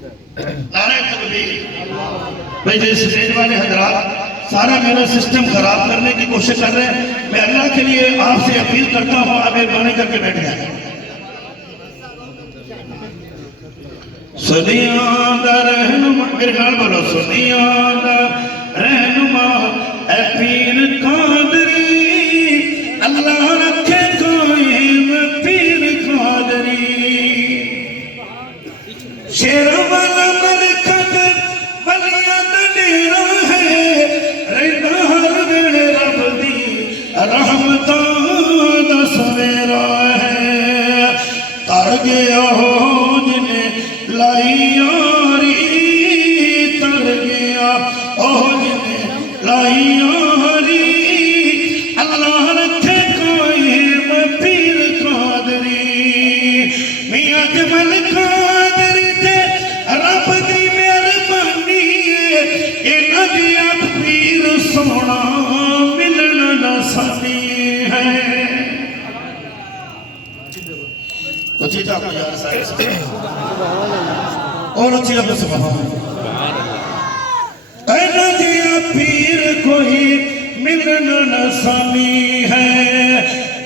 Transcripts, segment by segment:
نعرہ تکبیر۔ بھئی جیسے سٹیج والے حضرات سارا میرا سسٹم خراب کرنے کی کوشش کر رہے ہیں، میں اللہ کے لیے آپ سے اپیل کرتا ہوں، آپ مہربانی کر کے بیٹھ جائیں۔ سنیاں دا رہنما، میرے خیال بولو، سنیاں دا رہنما اے پیر قادری، اللہ رکھے قائم پیر قادری، شیروں والا ملکت ولیاں دا ڈیرا ہے، رہنا ہر ویلے رب دی رحمتاں دا سویرا ہے، تر گیا ہو جنہیں لائی یاری، تر گیا ہو جنہیں لائی یاری، اللہ رکھے قائم پیر قادری، میاں جمل قادری تے رب دی مہربانی ہے، انہاں دیا پیر سونا ملنا نسانی ہے۔ اچھی تا کو یار سائے اور اچھی اب سبحان انہاں دیا پیر کوئی ملنا نسانی ہے،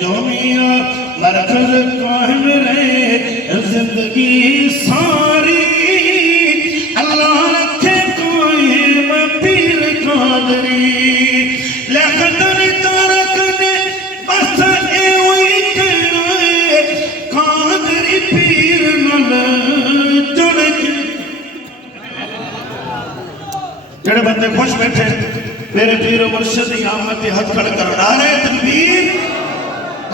جو میاں مرکز قائم رہے زندگی ساری، اللہ رکھے قائم پیر قادری، لیکن تارکنے بس اے ہوئی کہنا قادری پیر نل جڑ کے۔ جڑے بندے خوش بیٹھے میرے پیر و مرشد کی آمد کی حد کھڑ کر نعرہ تکبیر،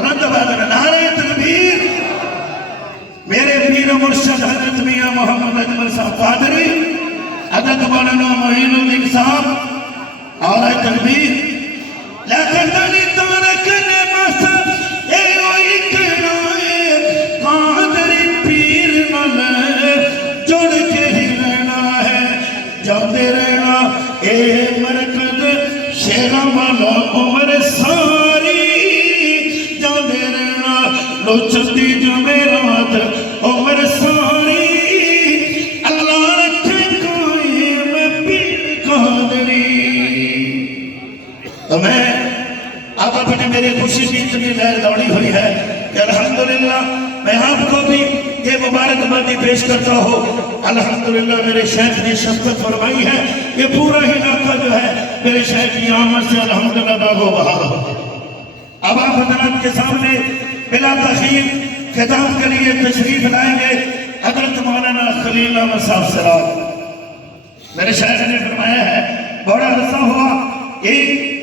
رد بادر نعرہ تکبیر، میرے پیر و مرشد حضرت میاں محمد اجمل صاحب قادری، حضرت مولانا معین الدین صاحب، نعرہ تکبیر، لیکن دلی تارکنے مسا اے ہوئی کہنا قادری پیر نل جڑ کے ہی رہنا ہے، جاندے رہنا اے مرکز شیرہ والا عمر ساری، جاندے رہنا لوچتی جمعرات عمر ساری، اللہ رکھے قائم پیر قادری۔ تو میں اب اپنے میری خوشی کی اتنی لہر دوڑی ہوئی ہے کہ الحمدللہ میں آپ کو بھی یہ مبارکبادی پیش کرتا ہوں۔ الحمدللہ میرے شیخ نے شفقت فرمائی ہے، یہ پورا ہی علاقہ جو ہے میرے شیخ کی آمد سے الحمدللہ باغ و بہار ہو۔ اب آپ حضرات کے سامنے بلا تاخیر خطاب کے لیے تشریف لائیں گے حضرت مولانا خلیل احمد صاحب سلام۔ میرے شیخ نے فرمایا ہے بڑا عرصہ ہوا ایک